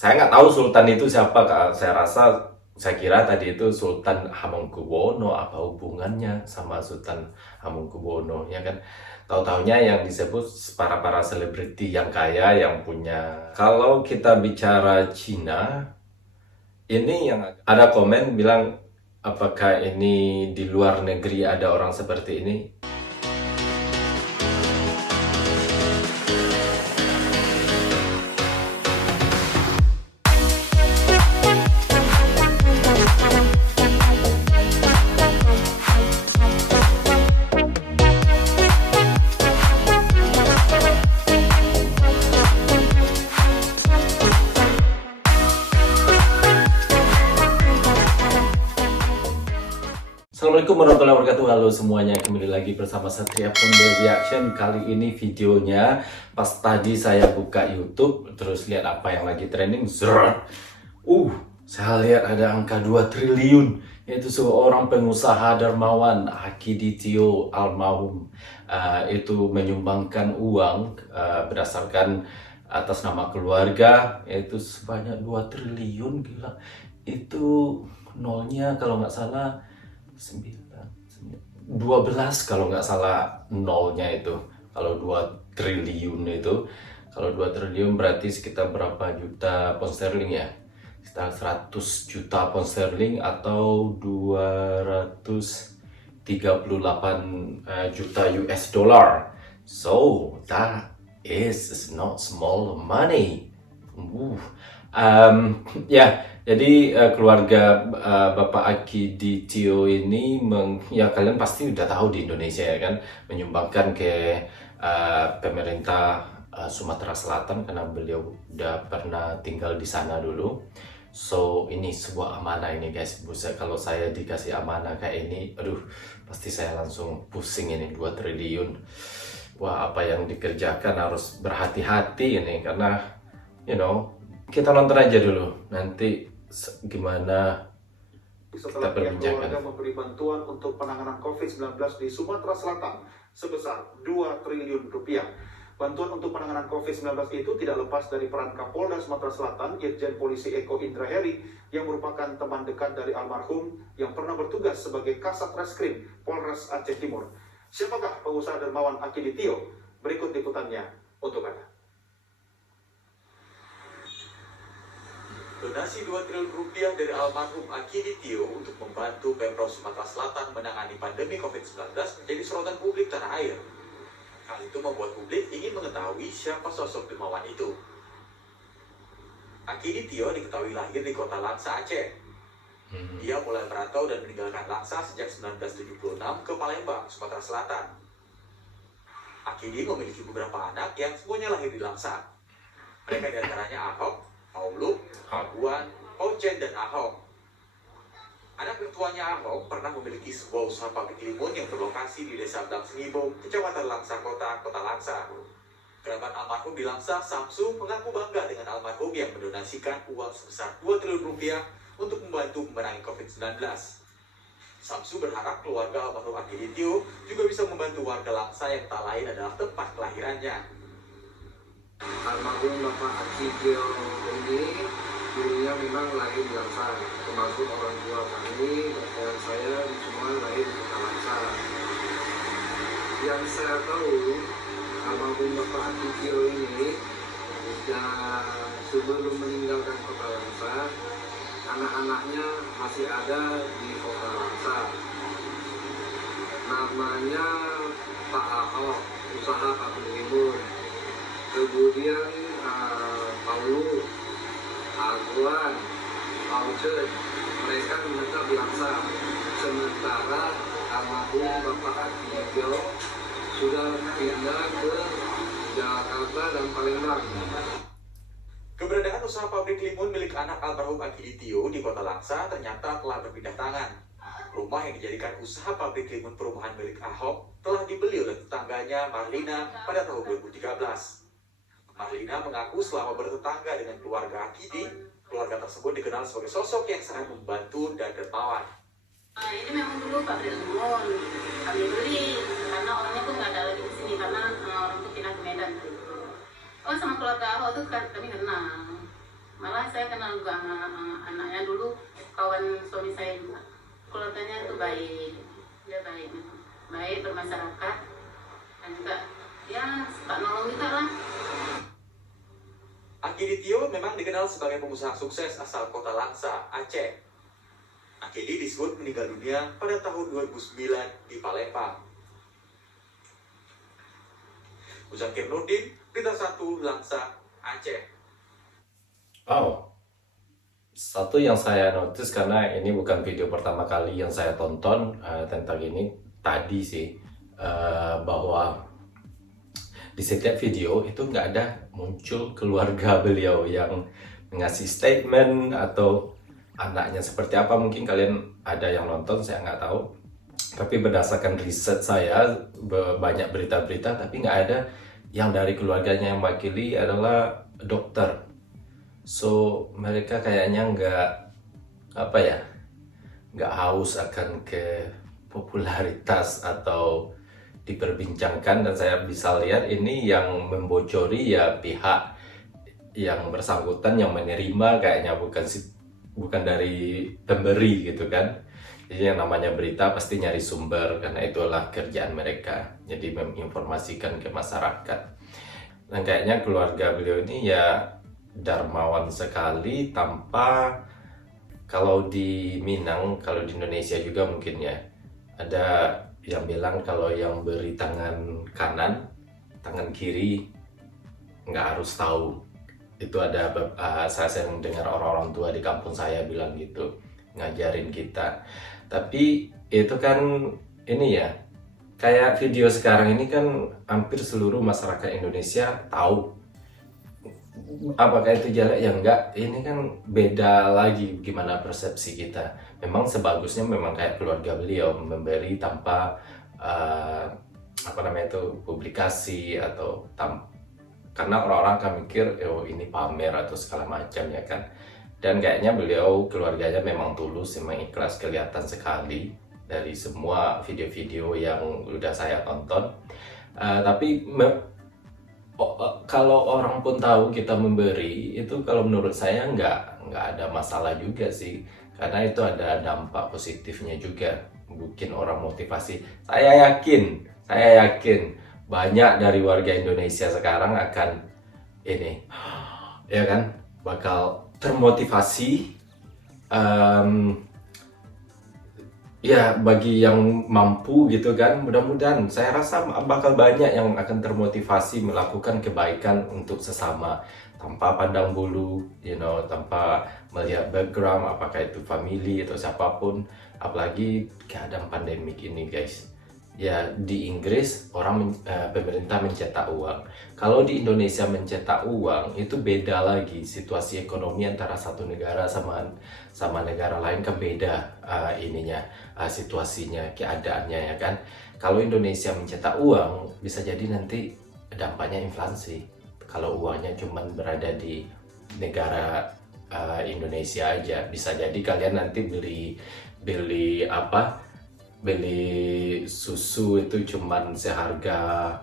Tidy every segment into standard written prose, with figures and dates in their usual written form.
Saya nggak tahu Sultan itu siapa, Kak. Saya kira tadi itu Sultan Hamengkubuwono, apa hubungannya sama Sultan Hamengkubuwono, ya kan? Tahu-taunya yang disebut para selebriti yang kaya yang punya. Kalau kita bicara Cina, ini yang ada komen bilang apakah ini di luar negeri ada orang seperti ini? Assalamualaikum warahmatullahi wabarakatuh. Halo semuanya, kembali lagi bersama Satria Ponde Reaction. Kali ini videonya pas tadi saya buka YouTube terus lihat apa yang lagi trending. Saya lihat ada angka 2 triliun, yaitu seorang pengusaha dermawan Akiditio almarhum itu menyumbangkan uang berdasarkan atas nama keluarga, yaitu sebanyak 2 triliun. Gila, itu nolnya kalau nggak salah 12 kalau nggak salah nolnya itu. Kalau 2 triliun itu, kalau 2 triliun berarti sekitar berapa juta pound sterling ya? Sekitar 100 juta pound sterling atau 238 juta US dollar. So that is not small money. Jadi keluarga Bapak Akiditio ini ya kalian pasti udah tahu di Indonesia ya kan, menyumbangkan ke pemerintah Sumatera Selatan karena beliau udah pernah tinggal di sana dulu. So ini sebuah amanah ini guys. Kalau saya dikasih amanah kayak ini, aduh pasti saya langsung pusing ini. 2 triliun. Wah, apa yang dikerjakan harus berhati-hati ini karena kita nonton aja dulu, nanti gimana setelah pihak keluarga memberi bantuan untuk penanganan COVID-19 di Sumatera Selatan sebesar 2 triliun rupiah. Bantuan untuk penanganan COVID-19 itu tidak lepas dari peran Kapolda Sumatera Selatan, Irjen Polisi Eko Indra Heri, yang merupakan teman dekat dari almarhum yang pernah bertugas sebagai Kasat Reskrim Polres Aceh Timur. Siapakah pengusaha dermawan Akiditio? Berikut liputannya untuk Anda. Donasi 2 triliun rupiah dari almarhum Akiditio untuk membantu Pemprov Sumatera Selatan menangani pandemi COVID-19 menjadi sorotan publik tanah air. Hal itu membuat publik ingin mengetahui siapa sosok dermawan itu. Akiditio diketahui lahir di kota Langsa, Aceh. Dia mulai merantau dan meninggalkan Langsa sejak 1976 ke Palembang, Sumatera Selatan. Akidi memiliki beberapa anak yang semuanya lahir di Langsa. Mereka diantaranya Ahok, Pauluk, Aguan, Ocen, dan Ahok. Anak tertuanya Ahok pernah memiliki sebuah usaha pabrik limun yang berlokasi di Desa Dang Sengibo, Kecamatan Langsa Kota, Kota Langsa. Kerabat almarhum di Langsa, Samsu, mengaku bangga dengan almarhum yang mendonasikan uang sebesar 2 triliun rupiah untuk membantu memerangi COVID-19. Samsu berharap keluarga almarhum Akiditio juga bisa membantu warga Langsa yang tak lain adalah tempat kelahirannya. Almarhum Bapak Akiditio ini dulunya memang lahir di Langsa, termasuk orang tua kami dan saya semua lahir di Kota Langsa. Yang saya tahu, almarhum Bapak Akiditio ini sudah sebelum meninggalkan Kota Langsa, anak-anaknya masih ada di Kota Langsa. Namanya Pak Ahok, usaha pabrik limun. Kemudian Paulus, Aguan, Ocen, mereka menetap di Langsa. Sementara almarhum Bapak Akiditio sudah pindah ke Jakarta dan Palembang. Keberadaan usaha pabrik limun milik anak almarhum Akiditio di Kota Langsa ternyata telah berpindah tangan. Rumah yang dijadikan usaha pabrik limun perumahan milik Ahok telah dibeli oleh tetangganya Marlina pada tahun 2013. Marlina mengaku selama bertetangga dengan keluarga Akidi, keluarga tersebut dikenal sebagai sosok yang sangat membantu dan dermawan. Ini memang dulu pabrik limun kami beli karena orangnya pun nggak ada lagi di sini karena orang itu pindah ke Medan. Oh, sama keluarga Ahok itu kami kenal. Malah saya kenal juga anaknya dulu, kawan suami saya juga. Keluarganya itu baik, dia baik, baik bermasyarakat dan juga ya suka nolong juga lah. Akiditio memang dikenal sebagai pengusaha sukses asal kota Langsa, Aceh. Akidi disebut meninggal dunia pada tahun 2009 di Palembang. Muzakir Nurdin, Berita 1 Langsa, Aceh. Oh, satu yang saya notice, karena ini bukan video pertama kali yang saya tonton tentang ini tadi sih, bahwa di setiap video itu nggak ada muncul keluarga beliau yang ngasih statement atau anaknya seperti apa. Mungkin kalian ada yang nonton, saya nggak tahu. Tapi berdasarkan riset saya, banyak berita-berita, tapi nggak ada yang dari keluarganya yang mewakili adalah dokter. So mereka kayaknya nggak haus akan ke popularitas atau diperbincangkan. Dan saya bisa lihat ini yang membocori ya pihak yang bersangkutan yang menerima, kayaknya bukan dari pemberi gitu kan. Jadi yang namanya berita pasti nyari sumber, karena itulah kerjaan mereka, jadi menginformasikan ke masyarakat. Dan kayaknya keluarga beliau ini ya dermawan sekali, tanpa, kalau di Minang, kalau di Indonesia juga mungkin ya, ada yang bilang kalau yang beri tangan kanan, tangan kiri nggak harus tahu. Itu ada, saya sering dengar orang-orang tua di kampung saya bilang gitu, ngajarin kita. Tapi itu kan ini ya, kayak video sekarang ini kan hampir seluruh masyarakat Indonesia tahu. Apakah itu jelek? Ya enggak, ini kan beda lagi gimana persepsi kita. Memang sebagusnya memang kayak keluarga beliau memberi tanpa publikasi atau karena orang-orang akan mikir oh ini pamer atau segala macam ya kan. Dan kayaknya beliau keluarganya memang tulus, memang ikhlas, kelihatan sekali dari semua video-video yang udah saya tonton. Tapi kalau orang pun tahu kita memberi, itu kalau menurut saya nggak ada masalah juga sih, karena itu ada dampak positifnya juga, bikin orang motivasi. Saya yakin banyak dari warga Indonesia sekarang akan ini ya kan, bakal termotivasi. Ya bagi yang mampu gitu kan, mudah-mudahan saya rasa bakal banyak yang akan termotivasi melakukan kebaikan untuk sesama tanpa pandang bulu, tanpa melihat background, apakah itu family atau siapapun. Apalagi keadaan pandemik ini guys, ya di Inggris pemerintah mencetak uang. Kalau di Indonesia mencetak uang itu beda lagi, situasi ekonomi antara satu negara sama negara lain kan beda situasinya, keadaannya ya kan. Kalau Indonesia mencetak uang bisa jadi nanti dampaknya inflasi. Kalau uangnya cuma berada di negara Indonesia aja, bisa jadi kalian nanti beli susu itu cuman seharga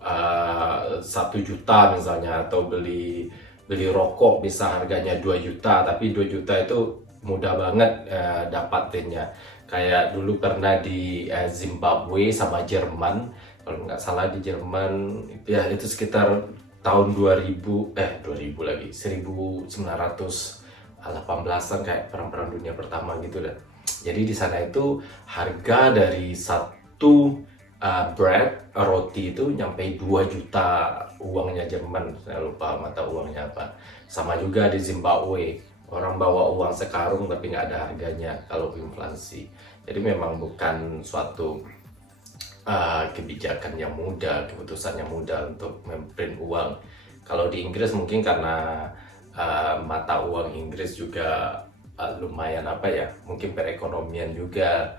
1 juta misalnya, atau beli rokok bisa harganya 2 juta, tapi 2 juta itu mudah banget dapatinnya. Kayak dulu pernah di Zimbabwe sama Jerman, kalau nggak salah di Jerman ya itu sekitar tahun 1918-an, kayak perang dunia pertama gitu dah. Jadi di sana itu harga dari satu roti itu nyampe 2 juta uangnya Jerman, saya lupa mata uangnya apa. Sama juga di Zimbabwe, orang bawa uang sekarung tapi nggak ada harganya kalau inflasi. Jadi memang bukan suatu kebijakan yang mudah, keputusan yang mudah untuk memprint uang. Kalau di Inggris mungkin karena mata uang Inggris juga lumayan mungkin perekonomian juga.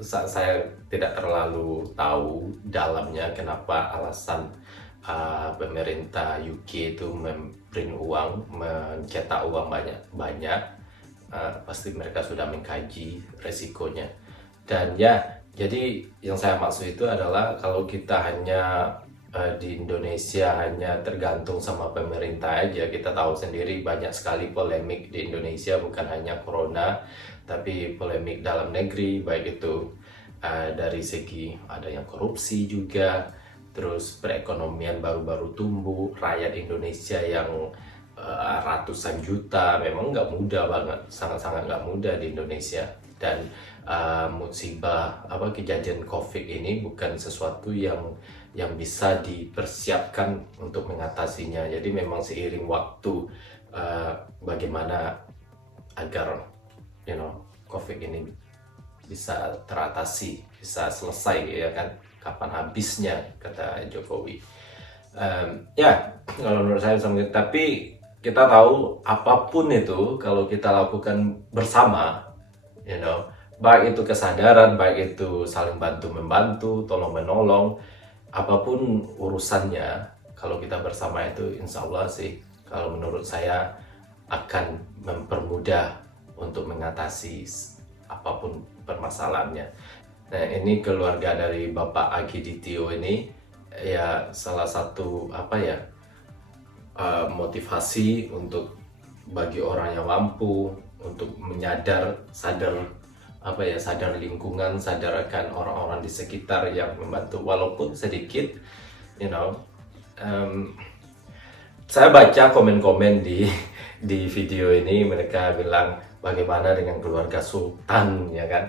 Saya tidak terlalu tahu dalamnya kenapa alasan pemerintah UK itu memprint uang, mencetak uang banyak. Pasti mereka sudah mengkaji resikonya. Dan ya, jadi yang saya maksud itu adalah kalau kita hanya di Indonesia hanya tergantung sama pemerintah aja. Kita tahu sendiri banyak sekali polemik di Indonesia, bukan hanya corona, tapi polemik dalam negeri, baik itu dari segi ada yang korupsi juga, terus perekonomian baru-baru tumbuh, rakyat Indonesia yang ratusan juta, memang nggak mudah banget, sangat-sangat nggak mudah di Indonesia. Dan musibah kejadian COVID ini bukan sesuatu yang bisa dipersiapkan untuk mengatasinya. Jadi memang seiring waktu bagaimana agar COVID ini bisa teratasi, bisa selesai, ya kan? Kapan habisnya, kata Jokowi. Ya, kalau menurut saya tapi kita tahu apapun itu kalau kita lakukan bersama, baik itu kesadaran, baik itu saling bantu membantu, tolong menolong, apapun urusannya, kalau kita bersama itu insya Allah sih, kalau menurut saya akan mempermudah untuk mengatasi apapun permasalahannya. Nah, ini keluarga dari Bapak Aki Ditio ini ya salah satu motivasi untuk bagi orang yang mampu untuk sadar lingkungan, sadar akan orang-orang di sekitar yang membantu walaupun sedikit. Saya baca komen-komen di video ini, mereka bilang bagaimana dengan keluarga Sultan, ya kan?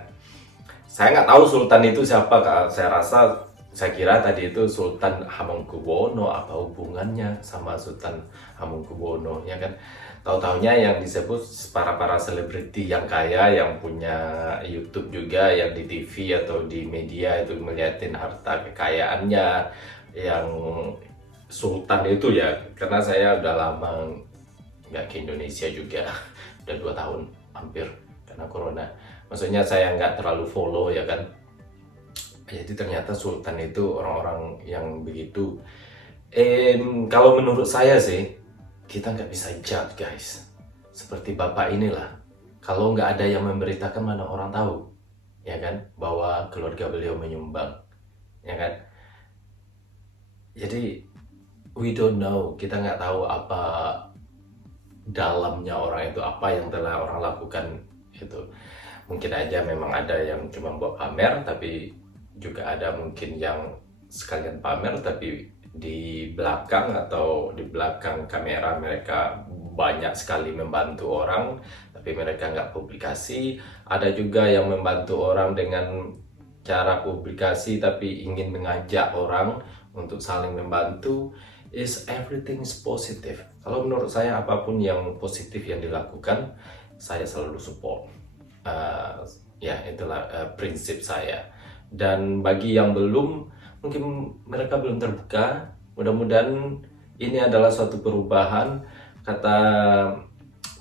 Saya nggak tahu Sultan itu siapa, Kak. Saya kira tadi itu Sultan Hamengkubuwono, apa hubungannya sama Sultan Hamengkubuwono, ya kan? Tahu-taunya yang disebut para selebriti yang kaya, yang punya YouTube juga, yang di TV atau di media itu ngeliatin harta kekayaannya, yang Sultan itu ya. Karena saya udah lama nggak ke Indonesia juga, udah 2 tahun hampir karena corona. Maksudnya saya nggak terlalu follow, ya kan. Jadi ternyata Sultan itu orang-orang yang begitu. Kalau menurut saya sih, kita nggak bisa judge, guys. Seperti bapak inilah, kalau nggak ada yang memberitakan mana orang tahu, ya kan, bahwa keluarga beliau menyumbang, ya kan. Jadi we don't know, kita nggak tahu apa dalamnya orang itu, apa yang telah orang lakukan itu. Mungkin aja memang ada yang cuma buat pamer, tapi juga ada mungkin yang sekalian pamer tapi di belakang atau di belakang kamera mereka banyak sekali membantu orang tapi mereka nggak publikasi. Ada juga yang membantu orang dengan cara publikasi tapi ingin mengajak orang untuk saling membantu. Everything is positive. Kalau menurut saya apapun yang positif yang dilakukan, saya selalu support. Ya itulah prinsip saya. Dan bagi yang belum, mungkin mereka belum terbuka, mudah-mudahan ini adalah suatu perubahan.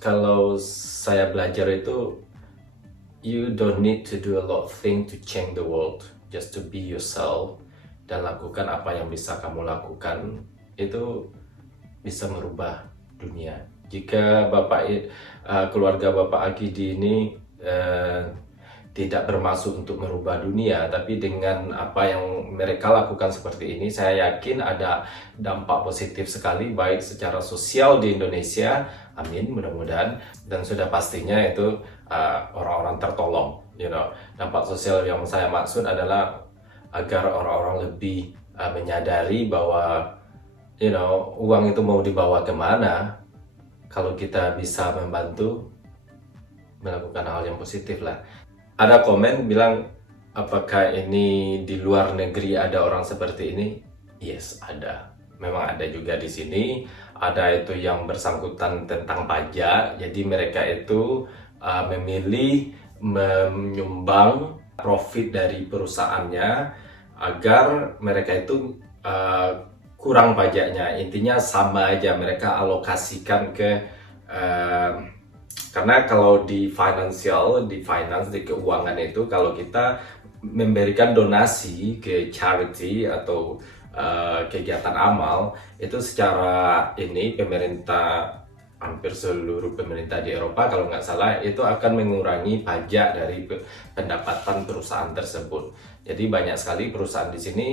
Kalau saya belajar itu, you don't need to do a lot of things to change the world, just to be yourself dan lakukan apa yang bisa kamu lakukan, itu bisa merubah dunia. Jika keluarga Bapak Akidi ini tidak bermaksud untuk merubah dunia, tapi dengan apa yang mereka lakukan seperti ini, saya yakin ada dampak positif sekali, baik secara sosial di Indonesia, amin, mudah-mudahan, dan sudah pastinya itu orang-orang tertolong. Dampak sosial yang saya maksud adalah agar orang-orang lebih menyadari bahwa uang itu mau dibawa kemana, kalau kita bisa membantu melakukan hal yang positif lah. Ada komen bilang, apakah ini di luar negeri ada orang seperti ini? Yes, ada. Memang ada juga di sini. Ada itu yang bersangkutan tentang pajak. Jadi mereka itu memilih menyumbang profit dari perusahaannya agar mereka itu kurang pajaknya. Intinya sama aja, mereka alokasikan ke karena kalau di finance, di keuangan itu, kalau kita memberikan donasi ke charity atau kegiatan amal, itu secara pemerintah, hampir seluruh pemerintah di Eropa kalau nggak salah, itu akan mengurangi pajak dari pendapatan perusahaan tersebut. Jadi banyak sekali perusahaan di sini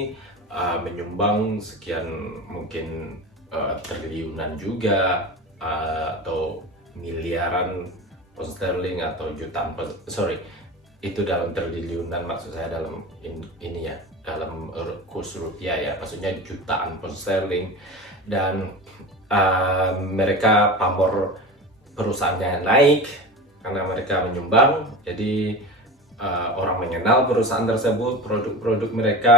menyumbang sekian mungkin triliunan juga, atau miliaran pound sterling atau jutaan itu dalam triliunan, maksud saya dalam ini ya, dalam kurs rupiah ya, maksudnya jutaan pound sterling. Dan mereka pamor perusahaannya naik karena mereka menyumbang, jadi orang mengenal perusahaan tersebut, produk-produk mereka.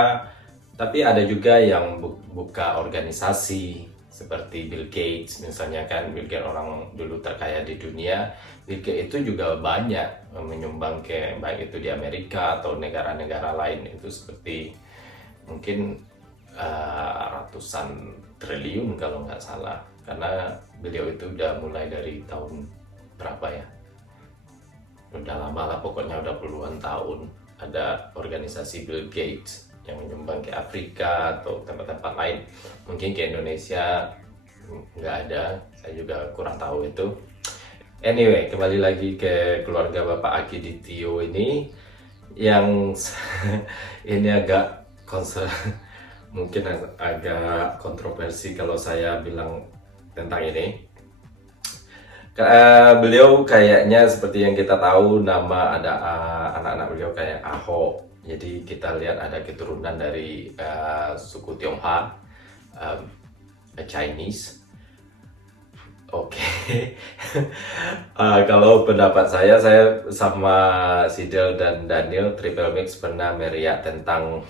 Tapi ada juga yang buka organisasi seperti Bill Gates misalnya kan. Bill Gates orang dulu terkaya di dunia. Bill Gates itu juga banyak menyumbang ke baik itu di Amerika atau negara-negara lain, itu seperti mungkin ratusan triliun kalau nggak salah, karena beliau itu udah mulai dari tahun berapa ya, udah lama lah pokoknya, udah puluhan tahun ada organisasi Bill Gates yang menyumbang ke Afrika atau tempat-tempat lain. Mungkin ke Indonesia nggak ada, saya juga kurang tahu itu. Anyway, kembali lagi ke keluarga Bapak Akiditio ini, yang ini agak mungkin agak kontroversi kalau saya bilang tentang ini. Beliau kayaknya seperti yang kita tahu, nama ada anak-anak beliau kayak Ahok. Jadi kita lihat ada keturunan dari suku Tionghoa, Chinese. Oke. Kalau pendapat saya sama Sidel dan Daniel Triple Mix pernah meriak tentang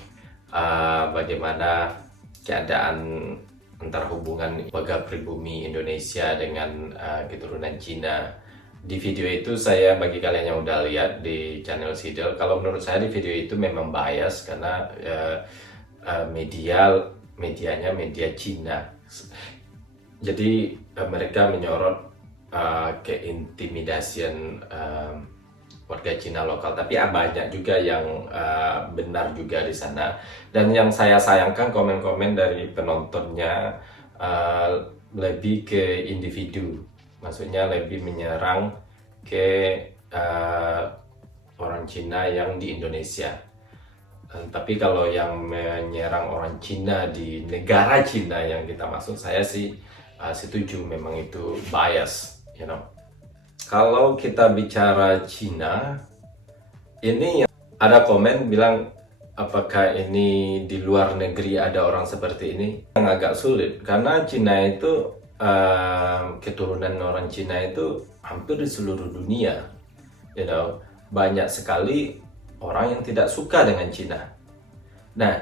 bagaimana keadaan antara hubungan warga pribumi Indonesia dengan keturunan Cina. Di video itu saya, bagi kalian yang udah lihat di channel Sidel, kalau menurut saya di video itu memang bias karena medianya media Cina. Jadi mereka menyorot keintimidasian warga Cina lokal, tapi banyak juga yang benar juga di sana. Dan yang saya sayangkan komen-komen dari penontonnya lebih ke individu, maksudnya lebih menyerang ke orang Cina yang di Indonesia. Tapi kalau yang menyerang orang Cina di negara Cina yang kita maksud, saya sih setuju, memang itu bias, you know. Kalau kita bicara Cina, ini ada komen bilang apakah ini di luar negeri ada orang seperti ini? Yang agak sulit karena Cina itu keturunan orang Cina itu hampir di seluruh dunia, you know. Banyak sekali orang yang tidak suka dengan Cina. Nah,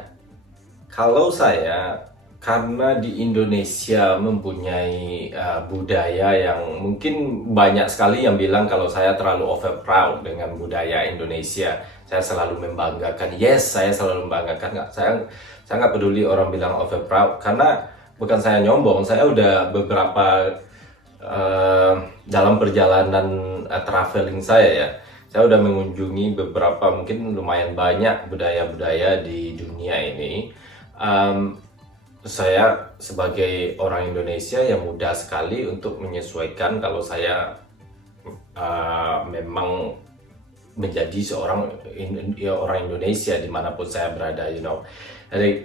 kalau saya, karena di Indonesia mempunyai budaya yang mungkin banyak sekali yang bilang kalau saya terlalu over proud dengan budaya Indonesia. Saya selalu membanggakan, yes, saya selalu membanggakan. Saya nggak peduli orang bilang over proud, karena bukan saya nyombong. Saya udah beberapa dalam perjalanan traveling saya udah mengunjungi beberapa, mungkin lumayan banyak budaya-budaya di dunia ini. Saya sebagai orang Indonesia yang mudah sekali untuk menyesuaikan kalau saya memang menjadi seorang orang Indonesia dimanapun saya berada, you know. Jadi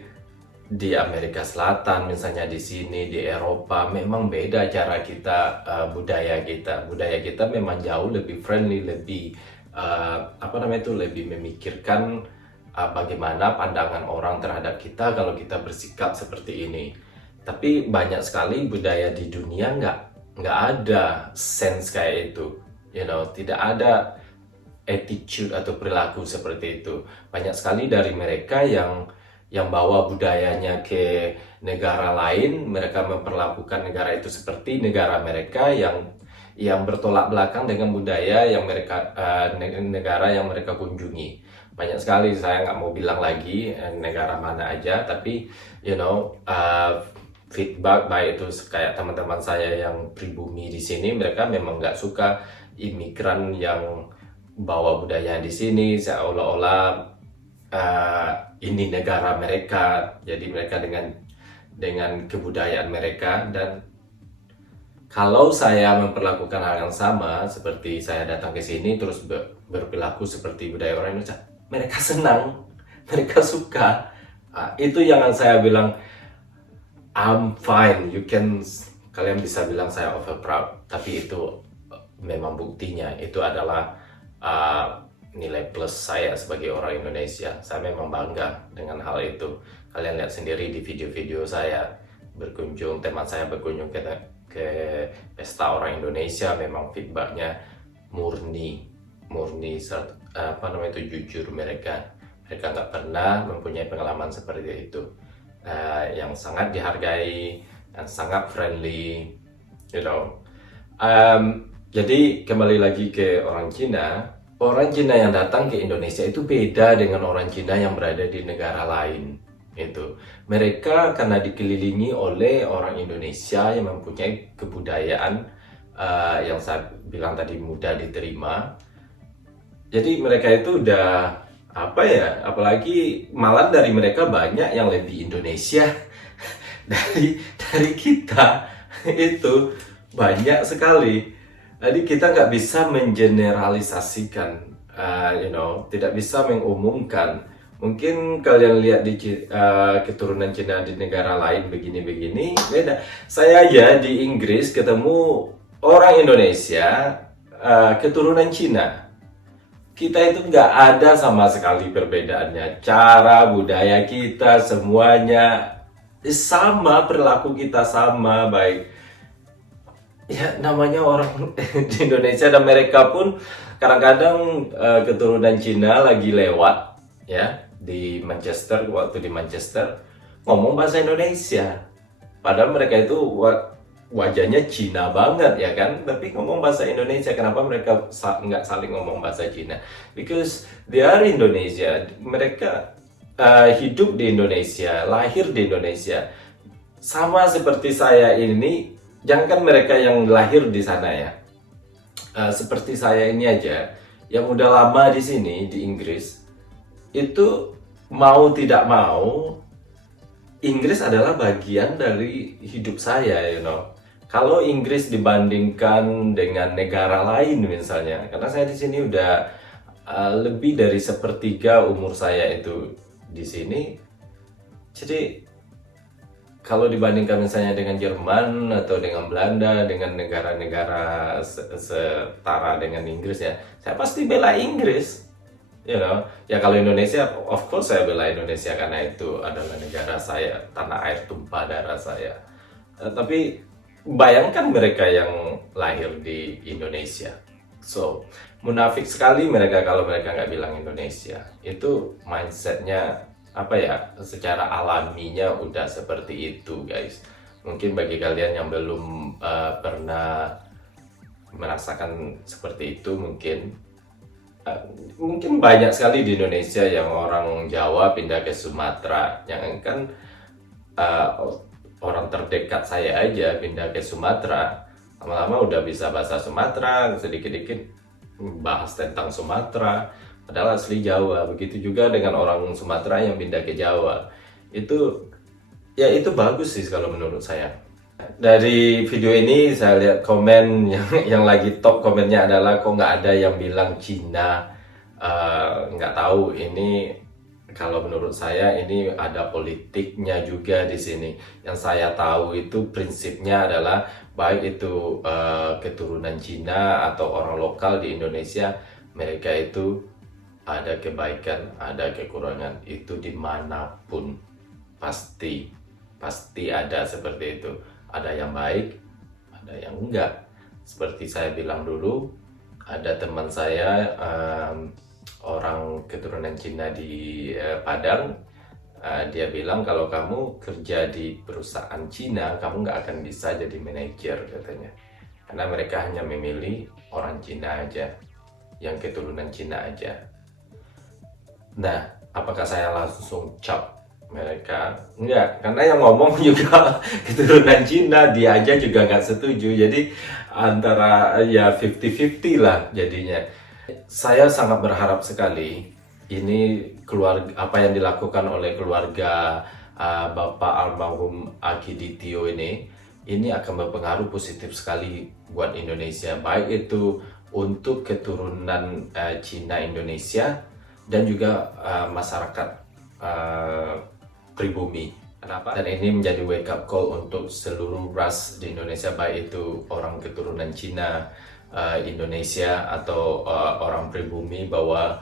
di Amerika Selatan misalnya, di sini di Eropa, memang beda cara kita, budaya kita memang jauh lebih friendly, lebih lebih memikirkan bagaimana pandangan orang terhadap kita kalau kita bersikap seperti ini. Tapi banyak sekali budaya di dunia nggak ada sense kayak itu, you know. Tidak ada attitude atau perilaku seperti itu. Banyak sekali dari mereka yang bawa budayanya ke negara lain, mereka memperlakukan negara itu seperti negara mereka yang bertolak belakang dengan budaya yang mereka negara yang mereka kunjungi. Banyak sekali, saya nggak mau bilang lagi negara mana aja, tapi you know, feedback baik itu kayak teman-teman saya yang pribumi di sini, mereka memang nggak suka imigran yang bawa budaya di sini seolah-olah ini negara mereka, jadi mereka dengan kebudayaan mereka. Dan kalau saya memperlakukan hal yang sama, seperti saya datang ke sini terus berperilaku seperti budaya orang Indonesia, mereka senang, mereka suka. Itu yang saya bilang I'm fine. Kalian bisa bilang saya over proud, tapi itu memang buktinya itu adalah nilai plus saya sebagai orang Indonesia. Saya memang bangga dengan hal itu. Kalian lihat sendiri di video-video saya berkunjung, teman saya berkunjung ke pesta orang Indonesia, memang feedbacknya murni jujur. Mereka nggak pernah mempunyai pengalaman seperti itu, yang sangat dihargai dan sangat friendly, you know. Jadi kembali lagi ke orang Cina yang datang ke Indonesia itu beda dengan orang Cina yang berada di negara lain. Itu mereka karena dikelilingi oleh orang Indonesia yang mempunyai kebudayaan yang saya bilang tadi mudah diterima. Jadi mereka itu udah apalagi malah dari mereka banyak yang lebih Indonesia dari kita. Itu banyak sekali. Jadi kita nggak bisa mengeneralisasikan, tidak bisa mengumumkan. Mungkin kalian lihat di keturunan Cina di negara lain begini-begini, beda. Saya aja di Inggris ketemu orang Indonesia keturunan Cina. Kita itu nggak ada sama sekali perbedaannya. Cara, budaya kita, semuanya sama, perilaku kita sama, baik. Ya namanya orang di Indonesia, dan mereka pun kadang-kadang keturunan Cina lagi lewat ya di Manchester, waktu di Manchester ngomong bahasa Indonesia, padahal mereka itu wajahnya Cina banget ya kan, tapi ngomong bahasa Indonesia. Kenapa mereka nggak saling ngomong bahasa Cina? Because they are Indonesia, mereka hidup di Indonesia, lahir di Indonesia, sama seperti saya ini. Jangankan mereka yang lahir di sana ya, seperti saya ini aja, yang udah lama di sini di Inggris, itu mau tidak mau, Inggris adalah bagian dari hidup saya, Kalau Inggris dibandingkan dengan negara lain misalnya, karena saya di sini udah lebih dari sepertiga umur saya itu di sini, jadi kalau dibandingkan misalnya dengan Jerman atau dengan Belanda, dengan negara-negara setara dengan Inggris ya, saya pasti bela Inggris, Ya kalau Indonesia, of course saya bela Indonesia karena itu adalah negara saya, tanah air tumpah darah saya. Tapi bayangkan mereka yang lahir di Indonesia. So, munafik sekali mereka kalau mereka nggak bilang Indonesia. Itu mindsetnya secara alaminya udah seperti itu, guys. Mungkin bagi kalian yang belum pernah merasakan seperti itu, mungkin banyak sekali di Indonesia yang orang Jawa pindah ke Sumatera. Yang kan orang terdekat saya aja pindah ke Sumatera, lama-lama udah bisa bahasa Sumatera, sedikit-sedikit bahas tentang Sumatera, padahal asli Jawa. Begitu juga dengan orang Sumatera yang pindah ke Jawa. Itu bagus sih kalau menurut saya. Dari video ini saya lihat komen yang lagi top komennya adalah, kok nggak ada yang bilang Cina. Nggak tahu ini, kalau menurut saya ini ada politiknya juga di sini. Yang saya tahu itu prinsipnya adalah baik itu keturunan Cina atau orang lokal di Indonesia, mereka itu ada kebaikan, ada kekurangan, itu dimanapun pasti ada seperti itu. Ada yang baik, ada yang enggak. Seperti saya bilang dulu, ada teman saya orang keturunan Cina di Padang, dia bilang kalau kamu kerja di perusahaan Cina, kamu nggak akan bisa jadi manajer katanya, karena mereka hanya memilih orang Cina aja, yang keturunan Cina aja. Nah, apakah saya langsung cap mereka? Enggak, karena yang ngomong juga keturunan Cina, dia aja juga nggak setuju. Jadi antara 50-50 lah jadinya. Saya sangat berharap sekali ini keluarga, apa yang dilakukan oleh keluarga Bapak almarhum Akiditio ini akan berpengaruh positif sekali buat Indonesia, baik itu untuk keturunan Cina Indonesia dan juga masyarakat pribumi. Kenapa? Dan ini menjadi wake up call untuk seluruh ras di Indonesia, baik itu orang keturunan Cina, Indonesia atau orang pribumi, bahwa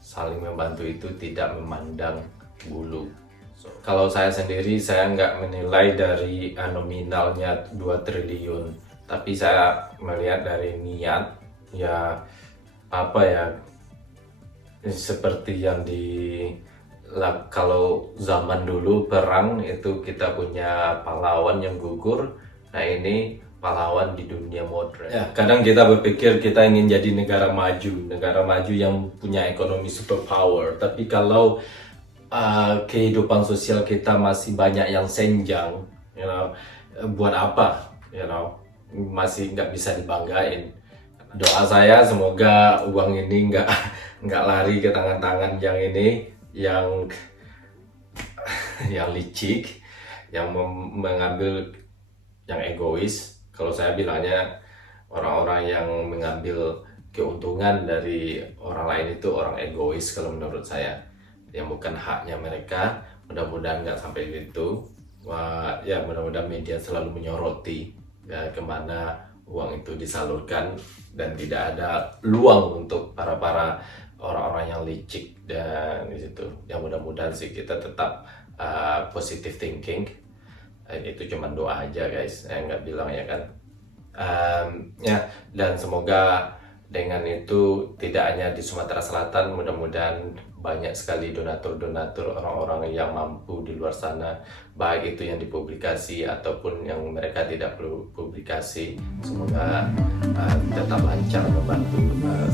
saling membantu itu tidak memandang bulu. Kalau saya sendiri, saya nggak menilai dari nominalnya 2 triliun, tapi saya melihat dari niat, ya apa ya, seperti yang kalau zaman dulu perang itu kita punya pahlawan yang gugur, nah ini pahlawan di dunia modern. Ya, kadang kita berpikir kita ingin jadi negara maju yang punya ekonomi superpower, tapi kalau kehidupan sosial kita masih banyak yang senjang, buat apa, masih nggak bisa dibanggain. Doa saya semoga uang ini nggak lari ke tangan-tangan yang licik, yang mengambil, yang egois. Kalau saya bilangnya, orang-orang yang mengambil keuntungan dari orang lain itu orang egois kalau menurut saya, yang bukan haknya mereka. Mudah-mudahan nggak sampai gitu. Ya mudah-mudahan media selalu menyoroti kemana uang itu disalurkan, dan tidak ada luang untuk para orang-orang yang licik dan itu. Ya mudah-mudahan sih kita tetap positive thinking. Itu cuma doa aja guys, saya nggak bilang ya kan. Ya, dan semoga dengan itu tidak hanya di Sumatera Selatan, mudah-mudahan banyak sekali donatur-donatur, orang-orang yang mampu di luar sana, baik itu yang dipublikasi ataupun yang mereka tidak perlu publikasi, semoga tetap lancar membantu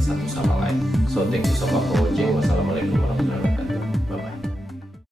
satu sama lain. So thank you so much for watching. Wassalamualaikum warahmatullahi wabarakatuh.